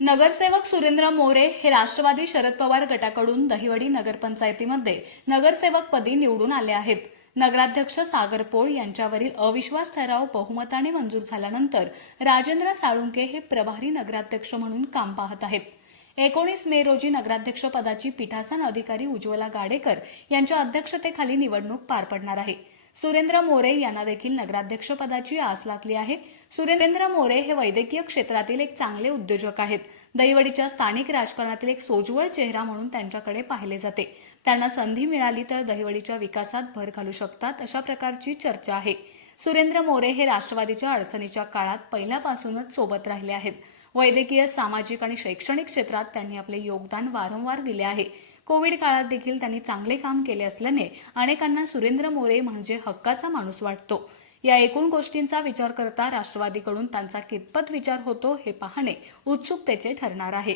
नगरसेवक सुरेंद्र मोरे हे राष्ट्रवादी शरद पवार गटाकडून दहिवडी नगरपंचायतीमध्ये नगरसेवकपदी निवडून आले आहेत. नगराध्यक्ष सागर पोळ यांच्यावरील अविश्वास ठराव बहुमताने मंजूर झाल्यानंतर राजेंद्र साळुंके हे प्रभारी नगराध्यक्ष म्हणून काम पाहत आहेत. एकोणीस मे रोजी नगराध्यक्ष पदाची पीठासन अधिकारी उज्ज्वला गाडेकर यांच्या अध्यक्षतेखाली निवडणूक पार पडणार आहे. सुरेंद्र मोरे यांना देखील नगराध्यक्षपदाची आस लागली आहे. सुरेंद्र मोरे हे वैद्यकीय क्षेत्रातील एक चांगले उद्योजक आहेत. दैवडीच्या स्थानिक राजकारणातील एक सोज्वळ चेहरा म्हणून त्यांच्याकडे पाहिले जाते. त्यांना संधी मिळाली तर दहिवडीच्या विकासात भर घालू शकतात अशा प्रकारची चर्चा आहे. सुरेंद्र मोरे हे राष्ट्रवादीच्या अडचणीच्या काळात पहिल्यापासूनच सोबत राहिले आहेत. वैद्यकीय सामाजिक आणि शैक्षणिक क्षेत्रात त्यांनी आपले योगदान वारंवार दिले आहे. कोविड काळात देखील त्यांनी चांगले काम केले असल्याने अनेकांना सुरेंद्र मोरे म्हणजे हक्काचा माणूस वाटतो. या एकूण गोष्टींचा विचार करता राष्ट्रवादीकडून त्यांचा कितपत विचार होतो हे पाहणे उत्सुकतेचे ठरणार आहे.